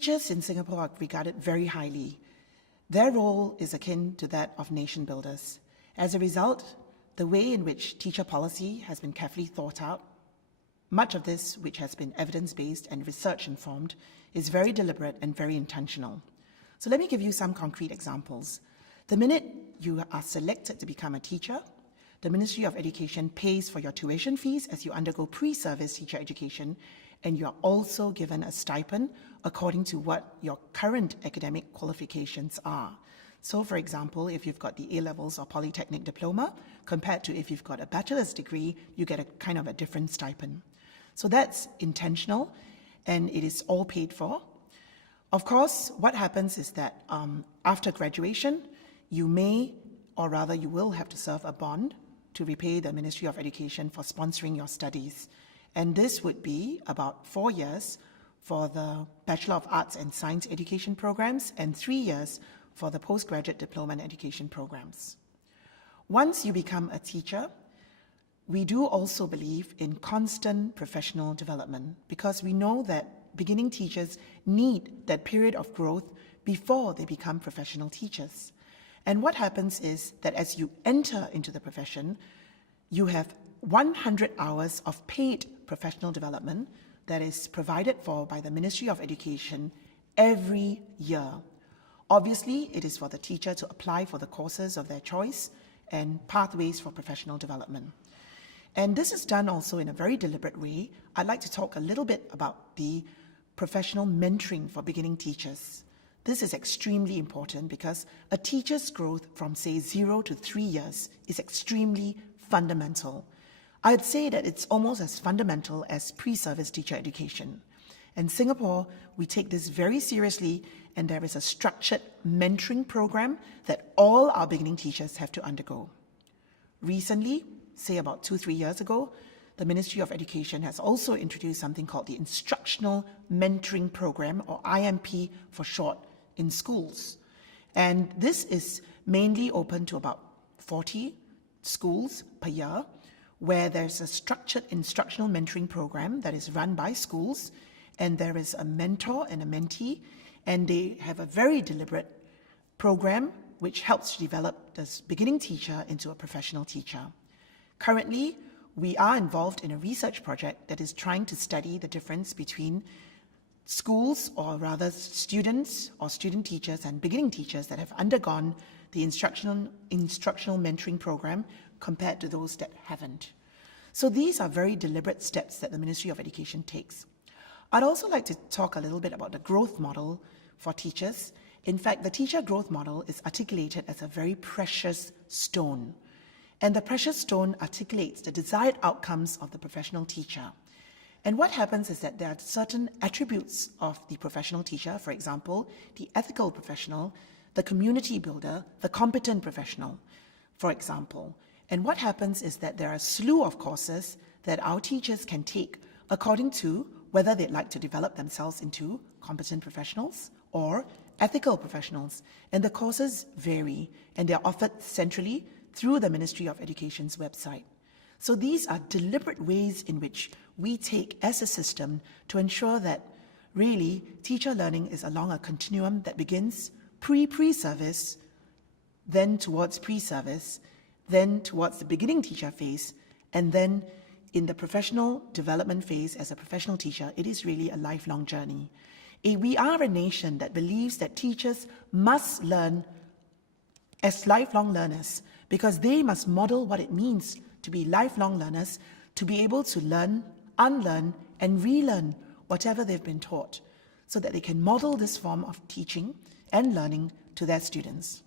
Teachers in Singapore are regarded very highly. Their role is akin to that of nation builders. As a result, the way in which teacher policy has been carefully thought out, much of this which has been evidence-based and research-informed, is very deliberate and very intentional. So let me give you some concrete examples. The minute you are selected to become a teacher, the Ministry of Education pays for your tuition fees as you undergo pre-service teacher education, and you are also given a stipend according to what your current academic qualifications are. So, for example, if you've got the A-levels or polytechnic diploma, compared to if you've got a bachelor's degree, you get a kind of a different stipend. So that's intentional, and it is all paid for. Of course, what happens is that after graduation, you may, or rather you will have to serve a bond to repay the Ministry of Education for sponsoring your studies. And this would be about 4 years for the Bachelor of Arts and Science education programs and 3 years for the postgraduate diploma and education programs. Once you become a teacher, we do also believe in constant professional development because we know that beginning teachers need that period of growth before they become professional teachers. And what happens is that as you enter into the profession, you have 100 hours of paid professional development that is provided for by the Ministry of Education every year. Obviously, it is for the teacher to apply for the courses of their choice and pathways for professional development. And this is done also in a very deliberate way. I'd like to talk a little bit about the professional mentoring for beginning teachers. This is extremely important because a teacher's growth from, say, 0 to 3 years is extremely fundamental. I'd say that it's almost as fundamental as pre-service teacher education. In Singapore, we take this very seriously, and there is a structured mentoring program that all our beginning teachers have to undergo. Recently, say about 2-3 years ago, the Ministry of Education has also introduced something called the Instructional Mentoring Program, or IMP for short, in schools. And this is mainly open to about 40 schools per year, where there's a structured instructional mentoring program that is run by schools, and there is a mentor and a mentee, and they have a very deliberate program which helps to develop this beginning teacher into a professional teacher. Currently, we are involved in a research project that is trying to study the difference between schools, or rather students or student teachers and beginning teachers that have undergone the instructional mentoring program compared to those that haven't. So these are very deliberate steps that the Ministry of Education takes. I'd also like to talk a little bit about the growth model for teachers. In fact, the teacher growth model is articulated as a very precious stone. And the precious stone articulates the desired outcomes of the professional teacher. And what happens is that there are certain attributes of the professional teacher, for example, the ethical professional, the community builder, the competent professional, for example. And what happens is that there are a slew of courses that our teachers can take according to whether they'd like to develop themselves into competent professionals or ethical professionals. And the courses vary, and they're offered centrally through the Ministry of Education's website. So these are deliberate ways in which we take as a system to ensure that really teacher learning is along a continuum that begins pre-service, then towards pre-service, then towards the beginning teacher phase, and then in the professional development phase as a professional teacher, it is really a lifelong journey. We are a nation that believes that teachers must learn as lifelong learners because they must model what it means to be lifelong learners, to be able to learn, unlearn, and relearn whatever they've been taught so that they can model this form of teaching and learning to their students.